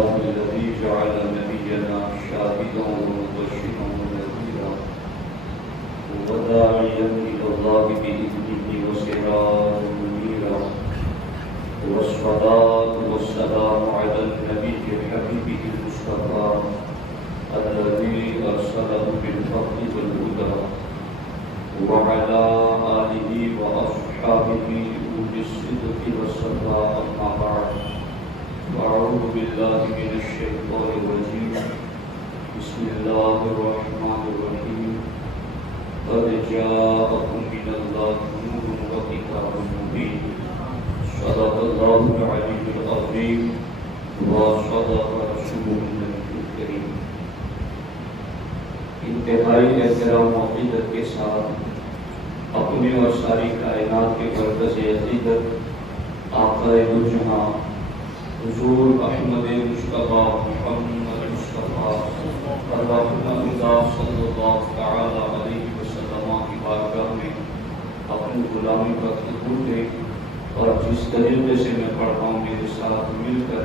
لله الذي جعل نبينا شاهدا ومبشرا ونذيرا وداعيا إلى الله بإذنه وسراجا منيرا والصلاة والسلام على النبي حبيبه المصطفى الذي أرسله بالحق والهدى وعلى آله وأصحابه أولي الصدق والصفاء أما بعد أعوذ بالله من الشيطان الرجيم بسم الله الرحمن الرحيم قد جاءكم من الله نور وكتاب مبين صدق الله العلي العظيم وصدق رسوله النبي الكريم. انتہائی احترام و عقیدت کے ساتھ اپنی اور ساری کائنات کے مرکز عقیدت آقا دو-جہاں حضور احمد مصطفیٰ محمد مصطفیٰ صلی اللہ تعالی علیہ وسلم کی بارگاہ میں اپنی غلامی کا قبول دے اور جس طریقے سے میں پڑھتا ہوں میرے ساتھ مل کر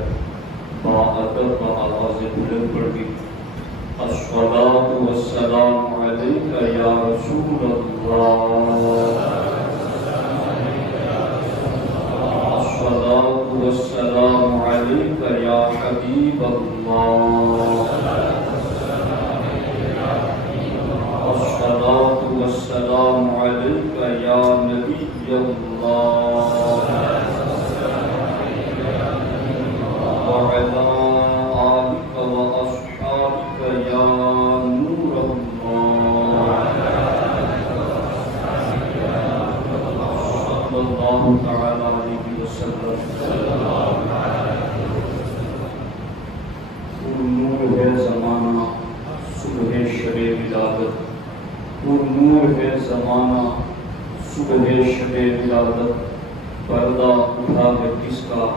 باادب آواز بلند پڑھ دی. الصلاة والسلام علیک یا رسول اللہ، الصلاة والسلام علیک یا حبیب اللہ، الصلاة والسلام علیک یا نبی اللہ، وعلی آلک واصحابک یا نور اللہ، صلی اللہ تعالی علیہ وسلم. پر نور ہے زمانہ صبح شب ولادت، پر نور ہے زمانہ صبح شب ولادت، پردہ اٹھا ہے کس کا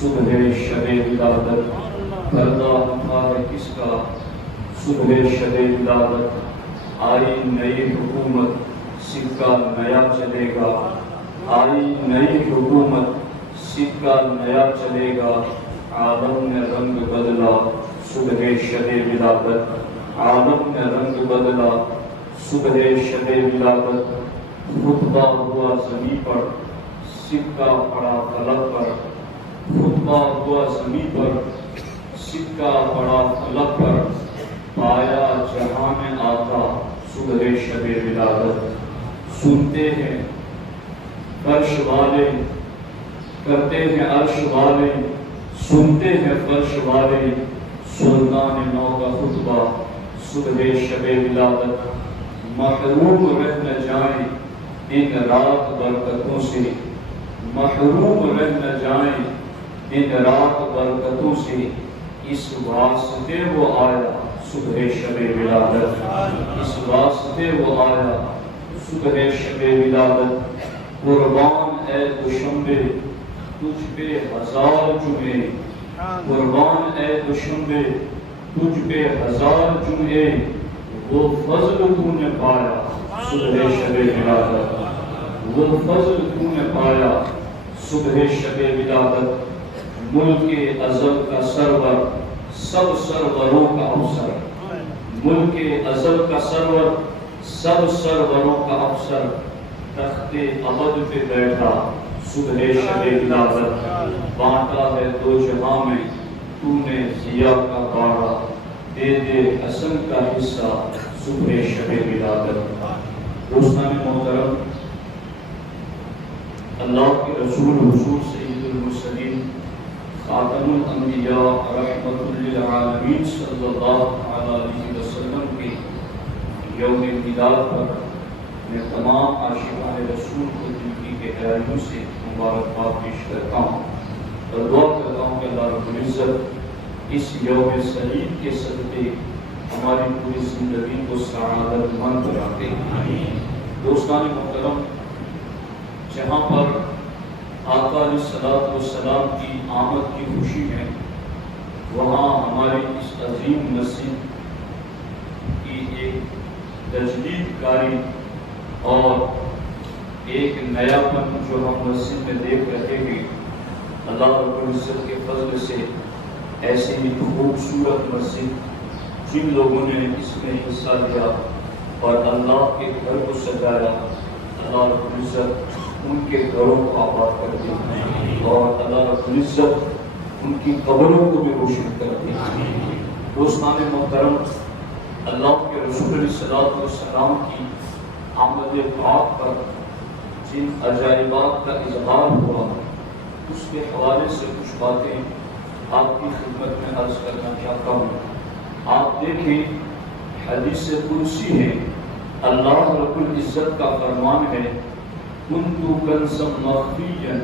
صبح شب ولادت، پردہ اٹھا ہے کس کا صبح شب ولادت. آئی نئی حکومت سکہ نیا چلے گا، آئی نئی حکومت سکہ نیا چلے گا. عالم نے رنگ بدلا صبح شب ولادت، عالم نے رنگ بدلا صبح شب ولادت. خطبہ ہوا زمین پر سکہ پڑا فلک پر، خطبہ ہوا زمین پر سکہ پڑا فلک پر. پایا جہاں میں آقا صبح شب ولادت. سنتے ہیں فرش والے، کرتے ہیں عرش والے، سنتے ہیں فرش والے سلطان نو کا خطبہ صبح شب ولادت. محروم رہ نہ جائیں دن رات برکتوں سے، محروم رہ نہ جائیں دن رات برکتوں سے. اس واسطے وہ آیا صبح شب ولادت، اس واسطے وہ آیا صبح شب ولادت. قربان اے دوشنبے تجھ پہ ہزار جمعے، قربان اے دوشنبے تجھ پہ ہزار جمعے. وہ فضل تو نے پایا صبح شب ولادت، وہ فضل تو نے پایا صبح شب ولادت. ملک ازل کا سرور سب سروروں کا افسر، ملک ازل کا سرور سب سروروں کا افسر. تخت ابد پہ بیٹھا صبح شب ولادت. بانٹا ہے دو جہاں میں تو نے ضیا کا باڑا، دے دے حسن کا حصہ صبح شب ولادت. دوستان محترم، اللہ کے رسول حضور سید المرسلین خاتم الانبیاء رحمت للعالمین صلی اللہ علیہ وسلم کے یوم میلاد پر میں تمام عاشقان رسول کو دل کی گہرائیوں سے مبارکباد پیش کرتا ہوں اور دعا کرتا ہوں کہ اللہ رب العزت اس یوم سعید کے صدقے ہماری پوری زندگی کو سعادت مند بناتے ہیں. دوستان محترم، جہاں پر آقا علیہ السلام کی آمد کی خوشی ہے، وہاں ہماری اس عظیم مسجد کی ایک تجدید کاری اور ایک نیا پن جو ہم مسجد میں دیکھ رہے ہیں، اللہ رب العزت کے فضل سے ایسے ہی خوبصورت مسجد جن لوگوں نے اس میں حصہ لیا اور اللہ کے گھر کو سجایا، اللہ رب العزت ان کے گھروں کو آباد کر دے اور اللہ رب العزت ان کی قبروں کو بھی روشن کر دے۔ دوستان محترم، اللہ کے رسول علیہ السلام کی آمد پاک پر جن عجائبات کا اظہار ہوا، اس کے حوالے سے کچھ باتیں آپ کی خدمت میں عرض کرنا چاہتا ہوں۔ آپ دیکھیں، حدیث قدسی ہے، اللہ رب العزت کا فرمان ہے، كنت كنزا مخفيا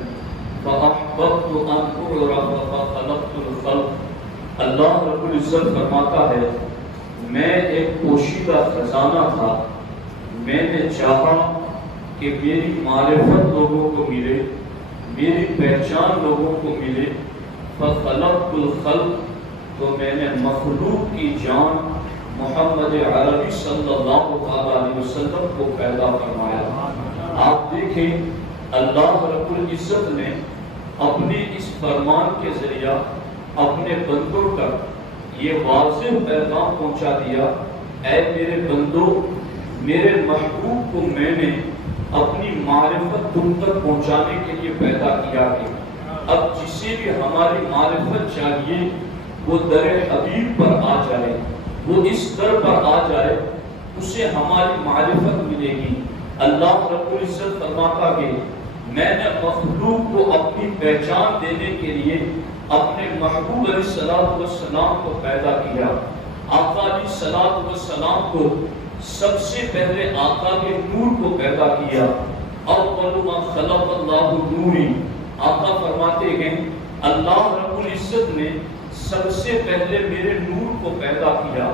فأحببت أن أعرف فخلقت الخلق۔ اللہ رب العزت فرماتا ہے، میں ایک پوشیدہ خزانہ تھا، میں نے چاہا کہ میری معرفت لوگوں کو ملے، میری پہچان لوگوں کو ملے، فخلقت الخلق، تو میں نے مخلوق کی جان محمد عربی صلی اللہ علیہ وسلم کو پیدا فرمایا۔ آپ دیکھیں، اللہ رب العزت نے اپنے اس فرمان کے ذریعہ اپنے بندوں تک یہ واضح پیغام پہنچا دیا، اے میرے بندو، میرے محبوب کو میں نے اپنی معرفت تم تک پہنچانے کے لیے پیدا کیا ہے۔ اب جسے بھی ہماری معرفت چاہیے وہ در حبیب پر آ جائے، وہ اس در پر آ جائے، اسے ہماری معرفت ملے گی۔ اللہ رب العزت فرماتا ہے، میں نے مخلوق کو اپنی پہچان دینے کے لیے اپنے محبوب علیہ السلام کو پیدا کیا۔ آقا علیہ السلام کو سب سے پہلے آقا کے نور کو پیدا کیا۔ اول ما خلق اللہ نوری، آقا فرماتے ہیں اللہ رب العزت نے سب سے پہلے میرے نور کو پیدا کیا،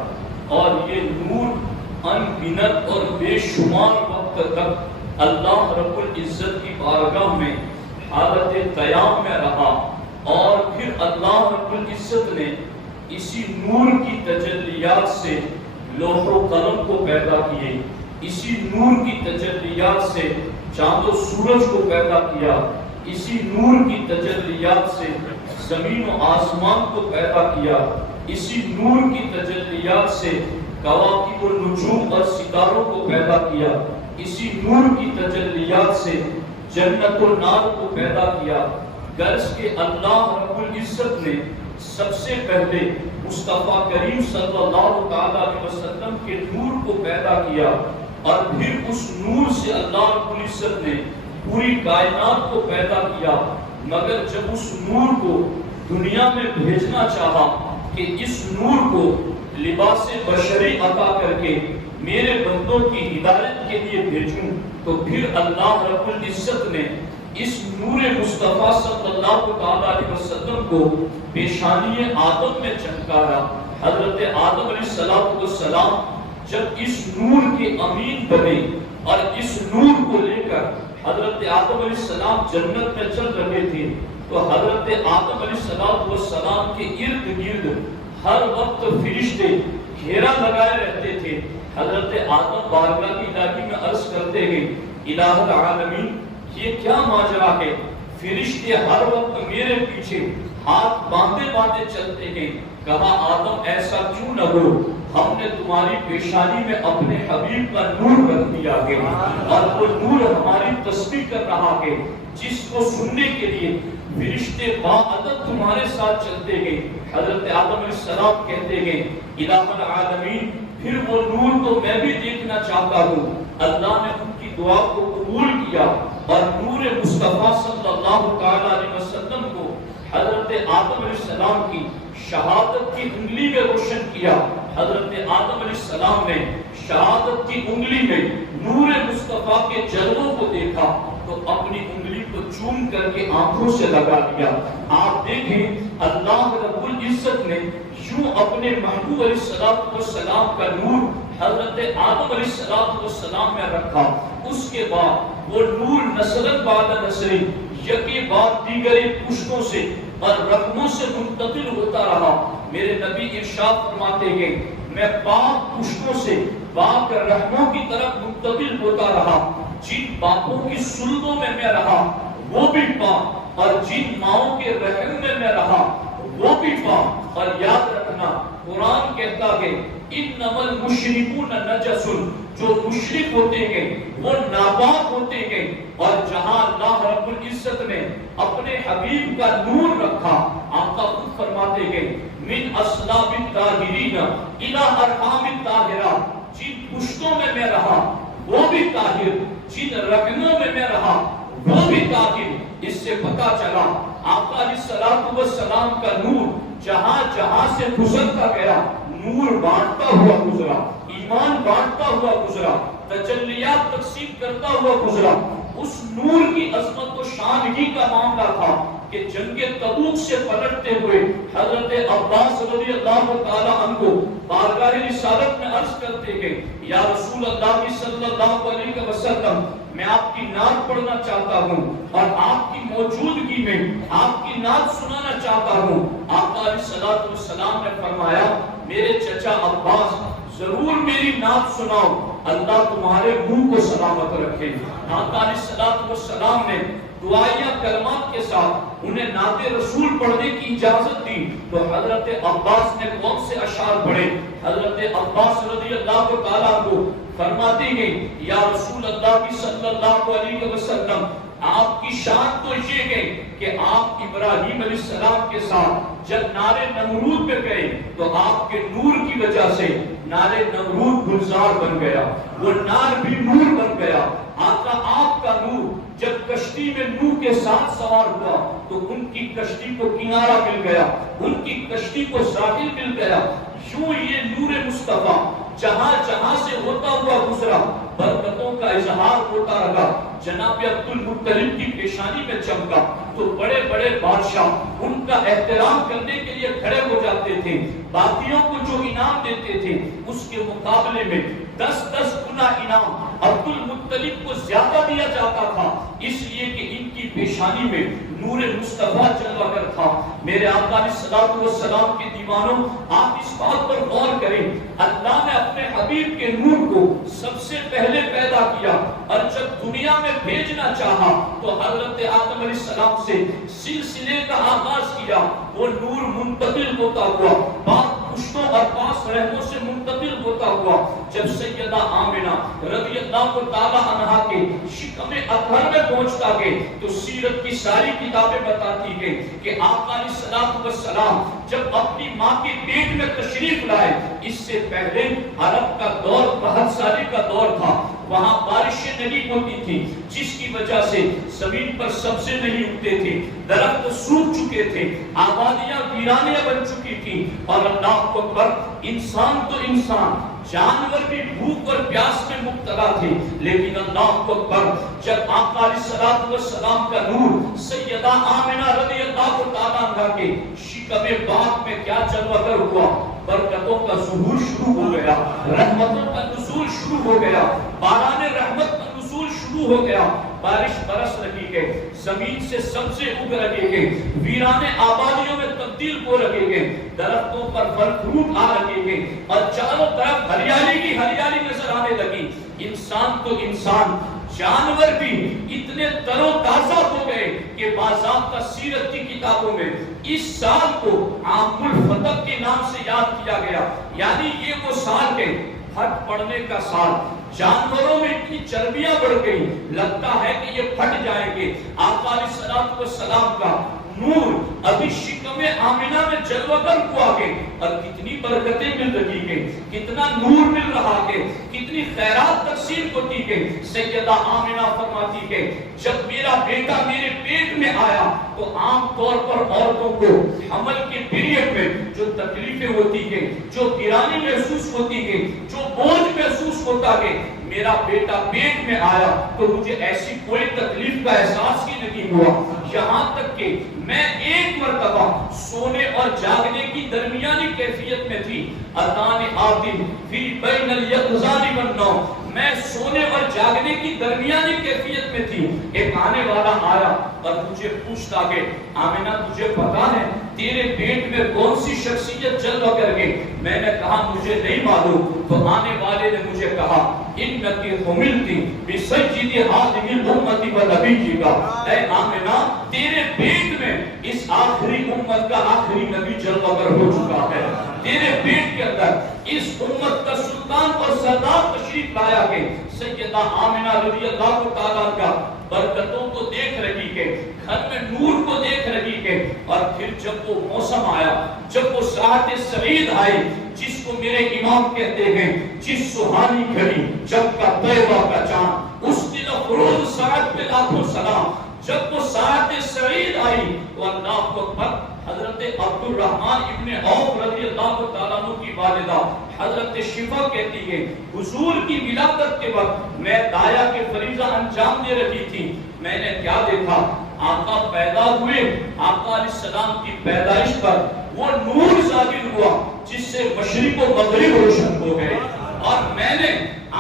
اور یہ نور ان گنت اور بے شمار وقت تک اللہ رب العزت کی بارگاہ میں حالت قیام میں رہا، اور پھر اللہ رب العزت نے اسی نور کی تجلیات سے لوح و قلم کو پیدا کیے، اسی نور کی تجلیات سے چاند و سورج کو پیدا کیا، اسی نور کی تجلیات سے زمین و آسمان کو پیدا کیا، اسی نور کی تجلیات سے کواکب و نجوم اور ستاروں کو پیدا کیا، اسی نور کی تجلیات سے جنت و نار کو پیدا کیا۔ غرض کہ اللہ رب العزت نے سب سے پہلے مصطفیٰ کریم صلی اللہ علیہ وسلم کے نور کو پیدا کیا، اور پھر اس نور سے اللہ رب العزت نے پوری کائنات کو پیدا کیا۔ مگر جب اس نور کو دنیا میں بھیجنا چاہا کہ اس نور کو لباس بشری عطا کر کے میرے بندوں کی ہدایت کے لیے بھیجوں، تو پھر اللہ رب العزت نے اس نور مصطفیٰ صلی اللہ علیہ وسلم کو پیشانی آدم میں چمکارا۔ حضرت آدم علیہ السلام جب اس نور کے امین بنے اور اس نور کو لے کر حضرت آدم علیہ السلام جنت میں چل رہے تھے، تو حضرت آدم علیہ السلام کے ارد گرد ہر وقت فرشتے گھیرا لگائے رہتے تھے۔ حضرت آدم بارگاہ کی الہی میں عرض کرتے ہیں، الہ العالمین، یہ کیا ماجرا ہے؟ فرشتے ہر وقت میرے پیچھے ہاتھ باندھے باندھے چلتے ہیں۔ کہا آدم ایسا کیوں نہ ہو، ہم نے تمہاری پیشانی میں اپنے حبیب کا نور رکھ دیا ہے، اور وہ نور ہماری تسبیح کر رہا ہے، جس کو سننے کے لیے فرشتے باعدد تمہارے ساتھ چلتے ہیں۔ حضرت آدم علیہ السلام کہتے ہیں، الہ العالمین، پھر وہ نور تو میں بھی دیکھنا چاہتا ہوں۔ اللہ نے ان کی دعا کو قبول کیا، اور نور مصطفیٰ صلی اللہ علیہ وسلم کو حضرت آدم علیہ السلام کی شہادت کی انگلی میں روشن کیا۔ حضرت آدم علیہ السلام نے شہادت کی انگلی میں نور مصطفیٰ کے جلووں کو دیکھا، تو اپنی انگلی کو چوم کر کے آنکھوں سے لگا دیا۔ آپ دیکھیں، اللہ رب العزت نے یوں اپنے محبوب علیہ السلام کا نور حضرت آدم علیہ السلام میں رکھا۔ اس کے بعد وہ نور نسل بعد نسل یکی بعد دیگری پشتوں سے اور رحموں سے منتقل ہوتا رہا۔ میرے نبی ارشاد فرماتے ہیں، میں پاک پشتوں سے پاک رحموں کی طرف منتقل ہوتا رہا۔ جن باپوں کی سلطوں میں میں رہا وہ بھی پاک، اور جن ماؤں کے رحم میں میں رہا وہ بھی پاک، اور انما المشرکون نجس، جو مشرک ہوتے ہیں وہ ناپاک ہوتے ہیں. اور جہاں اللہ رب العزت نے اپنے حبیب کا نور رکھا، آقا خود فرماتے ہیں من اصلاب الطاہرین الی ارحام الطاہرہ، جن پشتوں میں میں رہا وہ بھی طاہر، جن رگنوں میں میں رہا وہ بھی طاہر. اس سے پتا چلا آقا علیہ الصلوۃ والسلام کا نور جہاں جہاں سے گزرتا گیا، نور بانٹتا ہوا گزرا، ایمان بانٹتا ہوا گزرا، تجلیات تقسیم کرتا ہوا گزرا. اس نور کی عظمت و شان ہی کا معاملہ تھا کہ جنگ تبوک سے پلٹتے ہوئے حضرت عباس رضی اللہ تعالی عنہ بارگاہ رسالت میں عرض کرتے ہیں یا رسول اللہ صلی اللہ علیہ وسلم، میں آپ کی نعت پڑھنا چاہتا ہوں اور آپ کی موجودگی میں آپ کی نعت سنانا چاہتا ہوں. آقا علیہ الصلوۃ والسلام نے فرمایا میرے چچا عباس ضرور میری نعت سناؤ، اللہ تمہارے منہ کو سلامت رکھے. آقا علیہ الصلوۃ والسلام نے دعائیہ کلمات کے ساتھ انہیں نعت رسول پڑھنے کی اجازت دی. تو حضرت عباس نے کون سے اشعار پڑھے؟ حضرت عباس رضی اللہ تعالیٰ عنہ فرماتے ہیں یا رسول اللہ صلی اللہ علیہ وسلم، آپ کی شان تو یہ ہے کہ آپ ابراہیم علیہ السلام کے ساتھ جب نار نمرود پہ گئے تو آپ کے نور کی وجہ سے نار نمرود گلزار بن گیا، وہ نار بھی نور بن گیا. آقا آپ کا نور جب کشتی میں نوح کے ساتھ سوار ہوا تو ان کی کشتی کو کنارہ مل گیا، ان کی کشتی کو ساحل مل گیا. یوں یہ نور مصطفیٰ جہاں جہاں سے ہوتا ہوا گزرا، برکتوں کا اظہار ہوتا رہا. جناب عبد المطلب کی پیشانی میں چمکا تو بڑے بڑے بادشاہ ان کا احترام کرنے کے لیے کھڑے ہو جاتے تھے. باقیوں کو جو انعام دیتے تھے اس کے مقابلے میں 10 گنا انعام عبد المطلب کو زیادہ دیا جاتا تھا، اس لیے کہ ان کی پیشانی میں نور مصطفیٰ جلوہ کر تھا. میرے آقا علیہ الصلوۃ والسلام کے دیوانوں، آپ اس بات پر غور کریں، اللہ نے اپنے حبیب کے نور کو سب سے پہلے پیدا کیا اور جب دنیا میں بھیجنا چاہا تو حضرت آدم علیہ السلام سے سلسلے کا آغاز کیا. وہ نور منتقل ہوتا ہوا بعد پشتوں اور پاس رحموں سے منتقل ہوتا ہوا جب سیدہ آمنہ رضی اللہ تعالی عنہا کے شکم اطہر میں پہنچتا گئے تو سیرت کی ساری کتابیں بتاتی ہیں کہ آقا علیہ الصلوۃ والسلام جب اپنی ماں کے پیٹ میں تشریف لائے، اس سے پہلے عرب کا دور 62 سال کا دور تھا، وہاں بارشیں نہیں ہوتی تھی جس کی وجہ سے زمین پر سبزے نہیں اگتے تھے، درخت سوکھ چکے تھے، آبادیاں ویرانیاں بن چکی تھی. اور اللہ اکبر، انسان تو انسان، جانور بھی بھوک اور پیاس میں مبتلا تھے، لیکن اللہ اکبر جب آقا علیہ الصلوۃ والسلام کا نور سیدہ آمنہ رضی اللہ تعالیٰ عنہا کے شکم باغ میں کیا جلوہ گر ہوا، برکتوں کا ظہور شروع ہو گیا، رحمتوں کا نزول شروع ہو گیا، باران رحمت کا نزول شروع ہو گیا. بارش برس رہی ہے، زمین سے سبزے اگ رہے ہیں، ویرانے آبادیوں میں تبدیل ہو رہے ہیں، درختوں پر پھل فروٹ آ رہے ہیں اور چاروں طرف ہریالی کی ہریالی نظر آنے لگی. انسان تو انسان، جانور بھی اتنے تر و تازہ ہو گئے کہ باضابطہ سیرت کی کتابوں میں اس سال کو عام الفتح کے نام سے یاد کیا گیا. یعنی یہ وہ سال ہے پھٹ پڑنے کا سال. جانوروں میں اتنی چربیاں بڑھ گئی، لگتا ہے کہ یہ پھٹ جائیں گے. آقا علیہ الصلوۃ والسلام کا نور ابھی شکم آمنہ میں جلوہ گر ہوا ہے اور کتنی برکتیں مل رہی ہیں، کتنا نور مل رہا ہے، کتنی خیرات تقسیم ہوتی ہے. سیدہ آمنہ فرماتی ہے جب میرا بیٹا میرے پیٹ میں آیا تو عام طور پر عورتوں کو حمل کے پیریڈ میں جو تکلیفیں ہوتی ہیں، جو گرانی محسوس ہوتی ہے، جو بوجھ محسوس ہوتا ہے، میرا بیٹا پیٹ میں آیا تو مجھے ایسی کوئی تکلیف کا احساس ہی نہیں ہوا. یہاں تک کہ میں ایک مرتبہ سونے اور جاگنے کی درمیانی کیفیت میں تھی. اذان آدم فی بین الیقظان والنوم، میں سونے اور جاگنے کی درمیانی کیفیت میں تھی. ایک آنے والا آیا اور مجھے پوچھتا کہ آمنہ تجھے پتا ہے تیرے پیٹ میں کون سی شخصیت جلوہ کر گئی؟ میں نے کہا مجھے نہیں معلوم. تو آنے والے نے مجھے کہا انکی حملتی بسجد ہذہ الامۃ ونبیھا، اے آمنہ تیرے پیٹ میں اس آخری امت کا آخری نبی جلوہ گر ہو چکا ہے. تیرے پیٹ کے اندر اس امت کا سلطان اور سردار تشریف لایا کہ سیدہ آمنہ رضی اللہ تعالیٰ عنہ برکتوں کو دیکھ رہی کہ گھر میں نور کو دیکھ رہی کہ اور پھر جب وہ موسم آیا، جب وہ ساعت سعید آئی جس کو میرے امام کہتے ہیں، جس سہانی گھڑی جب کا طیبہ کا چاند، اس دن افروز ساعت پہ لاکھوں سلام، جب وہ ساعت سعید آئی تو اللہ کو اکبر حضرت عبد الرحمن ابن عوف رضی اللہ تعالیٰ عنہ کی والدہ حضرت شفا کہتی ہے حضور کی ولادت کے وقت میں دایا کے فریضہ انجام دے رہی تھی، میں نے کیا دیکھا، آقا پیدا ہوئے، آقا علیہ السلام کی پیدائش پر وہ نور ظاہر ہوا جس سے مشرق و مغرب روشن ہو گئے، اور میں نے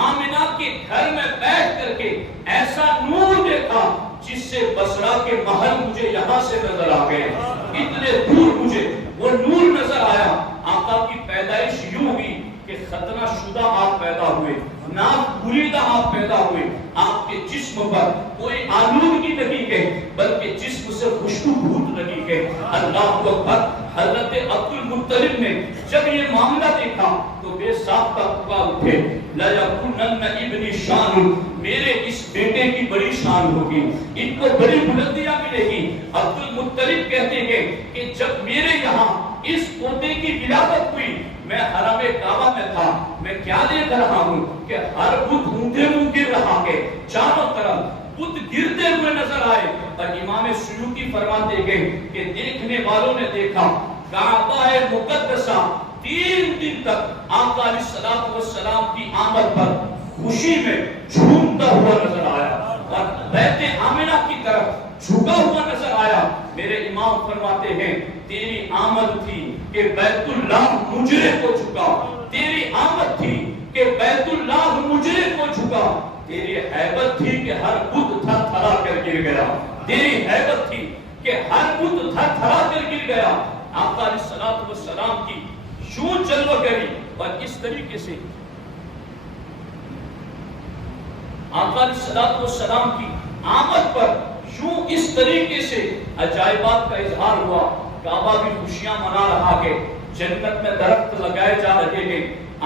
آمنہ کے گھر میں بیٹھ کر کے ایسا نور دیکھا جس سے بصرہ کے محل مجھے یہاں سے نظر آ گئے، اتنے دور مجھے وہ نور نظر آیا۔ آقا کی پیدائش یوں ہوئی کہ ختنہ شدہ آپ پیدا ہوئے، ناف بریدہ آپ پیدا ہوئے، آپ کے جسم پر کوئی آلودگی نہیں ہے بلکہ جسم سے خوشبو پھوٹ رہی ہے۔ اللہ کو اکبر۔ حضرت عبد المطلب نے جب یہ معاملہ دیکھا تو بے ساختہ پکار اٹھے، لَيَكُنَّنَّ ابْنِ شَانٌ، میرے اس بیٹے کی بڑی شان ہوگی، ان کو بڑی بلندیاں ملے گی۔ عبد المطلب کہتے ہیں کہ جب میرے یہاں اس پوتے کی ولادت ہوئی میں حرم کعبہ میں تھا، میں کیا دیکھ رہا ہوں کہ ہر بت اونٹے منہ گر رہا ہے، چاروں طرف بت گرتے ہوئے نظر آئے، اور امام سیوطی فرماتے ہیں کہ دیکھنے والوں نے دیکھا کعبہ مقدسہ 3 دن تک آقا علیہ السلام کی آمد پر خوشی میں جھومتا ہوا نظر آیا اور بیت آمنہ کی طرف جھکا ہوا نظر آیا۔ میرے امام فرماتے ہیں تیری آمد تھی کہ بیت اللہ مجرے کو جھکا، تیری آمد تھی کہ بیت اللہ مجرے کو جھکا، تیری حیبت تھی کہ ہر بت تھر تھرا کر گر گیا، تیری حیبت تھی کہ ہر بت تھر تھرا کر گر گیا۔ آقا علیہ السلام کی یوں جلوہ گری اور اس طریقے سے آقا علیہ السلام کی آمد پر یوں اس طریقے سے عجائبات کا اظہار ہوا۔ کعبہ بھی خوشیاں منا رہا ہے، جنت میں درخت لگائے جا رہے ہیں،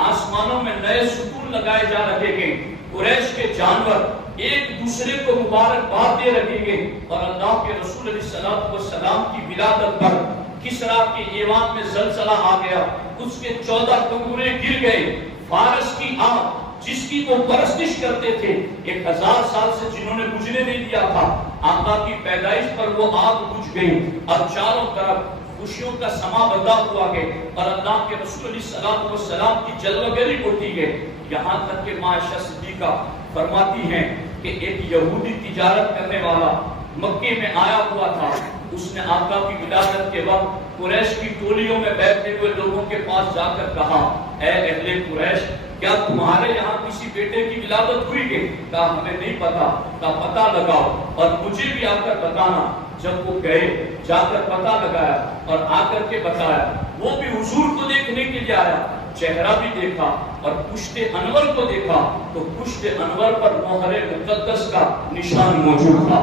آسمانوں میں نئے ستون لگائے جا رہے ہیں، قریش کے جانور ایک دوسرے کو مبارکباد دے رہے ہیں، اور اللہ کے رسول علیہ السلام کی ولادت پر کسرا کے ایوان میں زلزلہ آ گیا، اس کے 14 کنگورے گر گئے۔ فارس کی آگ جس کی وہ پرستش کرتے تھے 1000 سال سے جنہوں نے بجھنے نہیں دیا تھا، آقا کی پیدائش پر وہ آگ بجھ گئی، اور چاروں طرف خوشیوں کا سما بندہ ہوا ہے، اور اللہ کے رسول علیہ السلام کی جلوگری ہوتی ہے۔ یہاں تک کہ عائشہ صدیقہ فرماتی ہیں کہ ایک یہودی تجارت کرنے والا مکے میں آیا ہوا تھا، اس نے آقا کی ولادت کے وقت قریش کی ٹولیوں میں بیٹھے ہوئے لوگوں کے پاس جا کر کہا، اے اہل قریش، کیا تمہارے یہاں کسی بیٹے کی ولادت ہوئی ہے؟ کہا ہمیں نہیں پتا، کہا پتہ لگاؤ اور مجھے بھی آ کر بتانا۔ جب وہ گئے جا کر پتہ لگایا اور آ کر کے بتایا، وہ بھی حضور کو دیکھنے کے لیے آیا، چہرہ بھی دیکھا اور پشت انور کو دیکھا تو پشت انور پر مہر مقدس کا نشان موجود تھا۔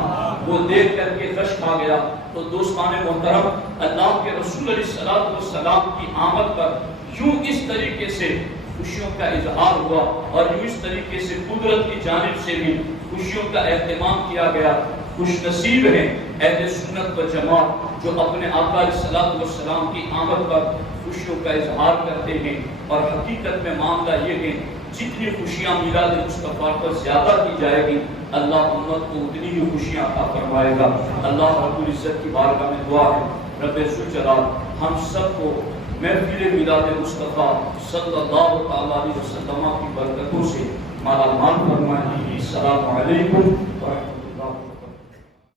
وہ دیکھ کر کے غش کھا گیا۔ تو دوستان محترم، اللہ کے رسول علیہ السلام کی آمد پر یوں اس طریقے سے خوشیوں کا اظہار ہوا، اور یوں اس طریقے سے قدرت کی جانب سے بھی خوشیوں کا اہتمام کیا گیا۔ خوش نصیب ہیں اہل سنت و جماعت جو اپنے آقا علیہ السلام کی آمد پر خوشیوں کا اظہار کرتے ہیں، اور حقیقت میں معاملہ یہ ہے جتنی خوشیاں میلاد مصطفیٰ پر زیادہ کی جائے گی اللہ امت کو اتنی ہی خوشیاں عطا فرمائے گا۔ اللہ رب العزت کی بارگاہ میں دعا ہے رب ذوالجلال ہم سب کو محفل میلاد مصطفیٰ صلی اللہ علیہ وسلم کی برکتوں سے مالا مال فرمائے۔ السلام علیکم ورحمۃ اللہ۔